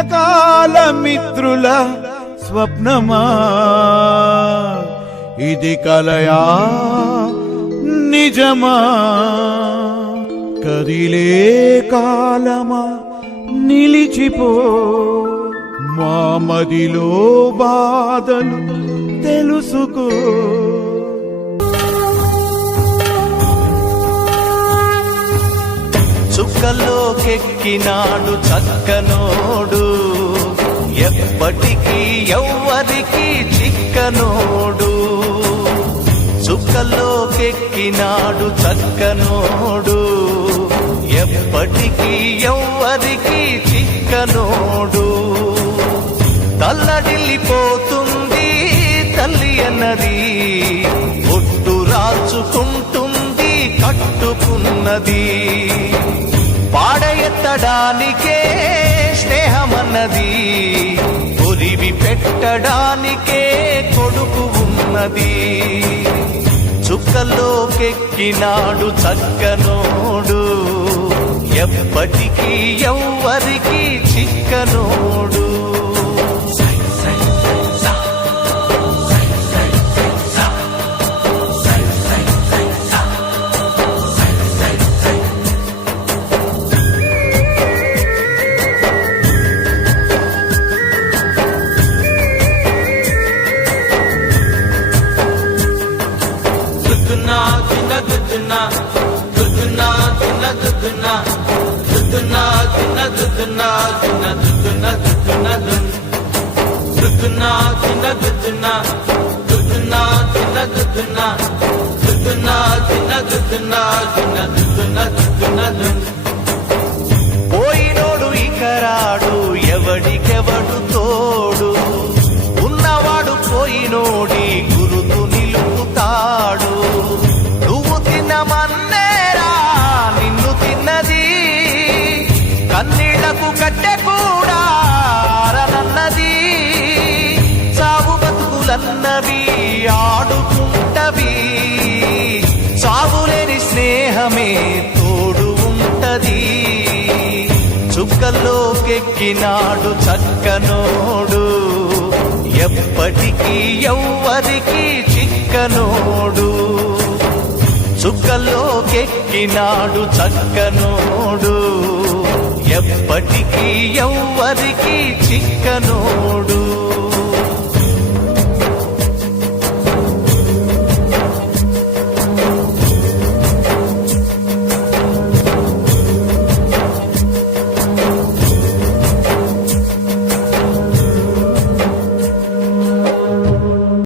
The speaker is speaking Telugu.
చిరకాల మిత్రుల స్వప్నమా ఇది కలయా నిజమా కదిలే కాలమా నిలిచిపో మా మదిలో బాధలు తెలుసుకో చుక్కలోకెక్కినాడు చక్కనోడు ఎప్పటికీ ఎవ్వరికి చిక్కనోడు చుక్కలోకెక్కినాడు చక్కనోడు ఎప్పటికీ ఎవ్వరికి చిక్కనోడు తల్లడిల్లిపోతుంది తల్లి అన్నది ఒట్టు రాచుకుంటుంది కట్టుకున్నది పాడెత్తడానికే స్నేహమన్నది ఒరివి పెట్టడానికే కొడుకు ఉన్నది చుక్కలోకెక్కినాడు చక్కనోడు ఎప్పటికీ ఎవ్వరికి చిక్కనోడు పోయినోడు ఇకరాడు ఎవడికెవడు తోడు ఉన్నవాడు పోయినోడి గురుతు నిలుపుతాడు నువ్వు తిన్నమన్నేరా నిన్ను తిన్నది కన్నీళ్లకు కట్టె కూడా ఆరనన్నది సాగు బతుకులన్నవి ఆడుకుంటవి సాగులేని స్నేహమే తోడు ఉంటది చుక్కల్లోకెక్కినాడు చక్కనోడు ఎప్పటికీ ఎవ్వరికి చిక్కనోడు చుక్కల్లోకెక్కినాడు చక్కనోడు ఎప్పటికీ ఎవ్వరికి చిక్కనోడు